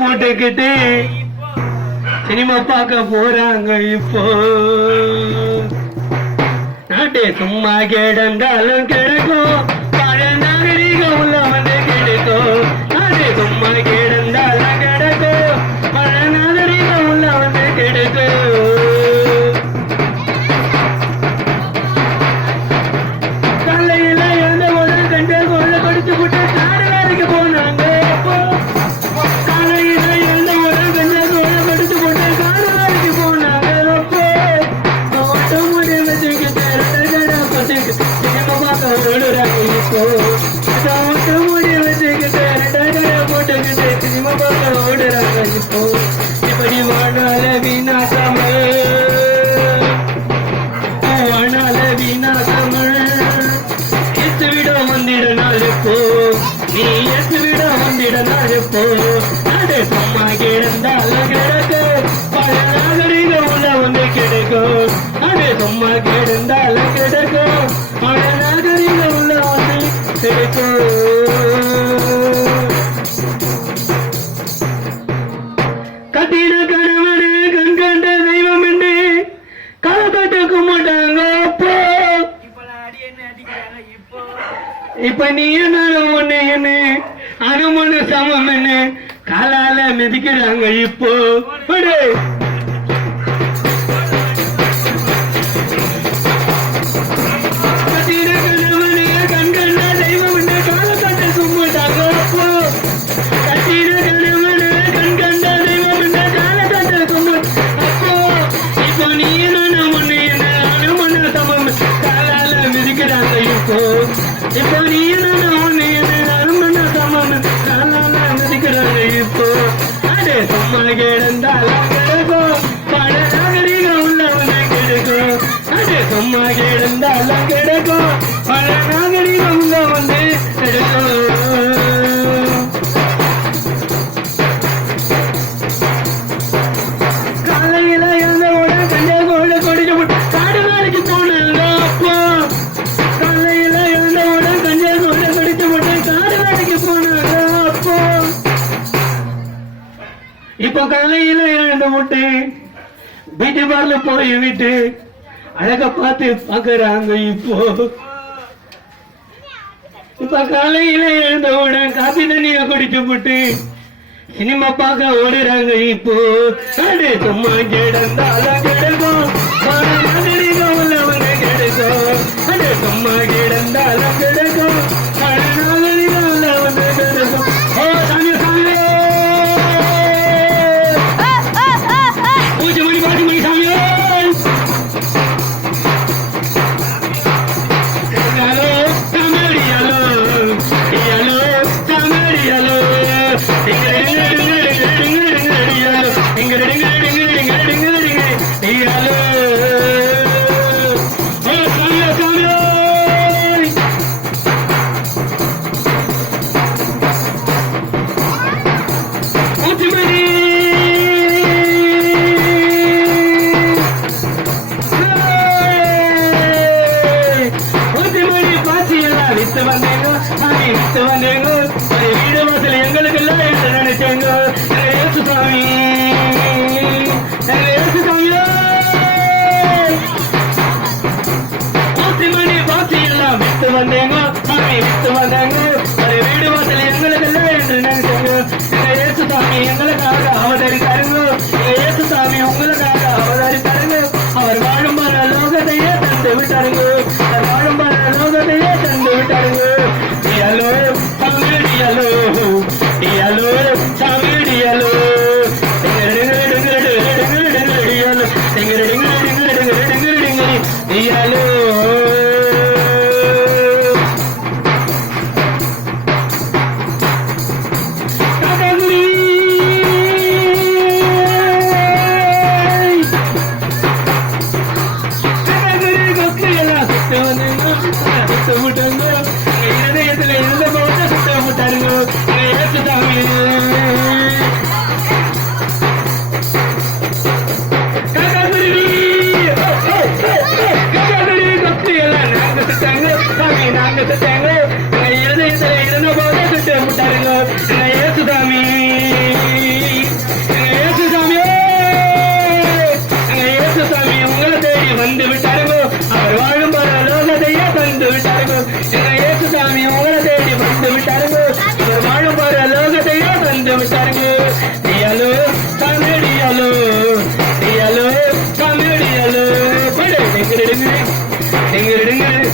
போட்டுக்கிட்டு சினிமா பார்க்க போறாங்க இப்போ. நாட்டே சும்மா கிடந்தாலும் கிடைக்கும், பழைய நாகரிகம் உள்ள வந்து கிடைக்கும். நாட்டே சும்மா கிடந்தாலும் கிடைக்கும், பழைய நாகரிகம் உள்ள வந்து கிடைக்கும். காலையில எழுந்த போது கண்டு கொள்ள படிச்சு விட்டு காடு வேலைக்கு போனாங்க. காலையில எழுந்த போது கண்டு கொள்ள படிச்சு விட்டு காடு வேலைக்கு போனாங்க. சினிமா பார்க்க ஓடுறாங்க இப்போ. முடி வச்சுக்கிட்டு போட்டுக்கிட்டு சினிமா பார்க்க ஓடுறாங்க இப்போ. இப்படி வாழால வீணாக்காமல், வாழால வீணாக்காமல் எத்து விட வந்திட நாள் இப்போ. நீ எத்து விட வந்திட நாள் இப்போ. அது சும்மா கிடந்தாலும் கிடைக்கும், பல நாகரிகம் உள்ள வந்து கிடைக்கும். அது சும்மா கிடந்தாலும் கிடைக்கும், பல நாகரிகம் உள்ள வந்து கிடைக்கும். கட்டின கணவனே கண் கண்ட தெய்வம் என்று காலகட்டக்க மாட்டாங்க அப்போ. இப்ப நீ என்ன ஒண்ணு என்ன அனுமன சமம் என்ன காலால மிதிக்கிறாங்க இப்போ. இப்போ நீ அருமன சமம் காலால மிதிக்கிறாங்க இப்போ. அதே சும்மா கிடந்தாலும் கிடைக்கும், பல நாகரிகம் உள்ளவங்க கிடைக்கும். அதே சும்மா கிடந்தாலும் கிடைக்கும், பல நாகரிகம் உள்ள வந்து கிடைக்கும். காலையில எழுந்தவோட கண்டே கோட கொடிச்சு விட்டு காடு வேலைக்கு போனாங்க அப்போ. காலையில எழுந்தவோட கண்டே கோட கொடிச்சு விட்டு காடு வேலைக்கு போனாங்க அப்போ. இப்போ காலையில எழுந்த விட்டு பியூட்டி பார்லர் போய் விட்டு அழக பார்த்து பாக்குறாங்க இப்போ. இப்ப காலையில எழுந்தவுடன் காப்பி தண்ணிய குடிச்சு விட்டு சினிமா பார்க்க ஓடுறாங்க இப்போ. அது சும்மா கிடந்தாலும் கிடைக்கும், பல நாகரிகம் உள்ளவங்க கிடைக்கும். அது சும்மா கிடந்தாலும் கிடைக்கும், பல நாகரிகம் உள்ளவங்க கிடைக்கும். ஓ சாமி சாமி பூஜை மணி பாட்டி மணி சாமி. Hello Tamil hello hello Tamil hello. வித்து வந்தேங்க வித்து வந்தேங்க வீடு வாசல் எங்களுக்கு எல்லாம் என்று நினைச்சேங்க. ஏசு சாமி ஏசு சாமியோ. மணி பாசி எல்லாம் வித்து வந்தேங்க வித்து வந்தாங்க வீடு வாசல் எங்களுக்கு எல்லாம் என்று நினைச்சேங்க. ஏசு சாமி எங்களுக்காக அவதரித்தாருங்க. ஏசு சாமி உங்களுக்காக அவதரித்தாருங்க. அவர் வாழும் பல லோகத்தையே தந்து விட்டாருங்க. அவர் வாழும் பல லோகத்தையே தந்து விட்டாருங்க. Hello Tamil hello hello Tamil hello. Hello இருதயத்தில் இருந்த போது சுத்த விட்டாருங்க. ஏசு சாமி எங்க இயேசு சாமி உங்களை தேடி வந்து விட்டாருங்க. இவர் வாழும் பாரு லோகத்தையே வந்து விட்டாருங்க. டியாலோ சாமி டியாலோ, டியாலோ சாமி டியாலோ. படு டிங்கிரு டிங்கிரு டிங்கிரு டிங்கிரு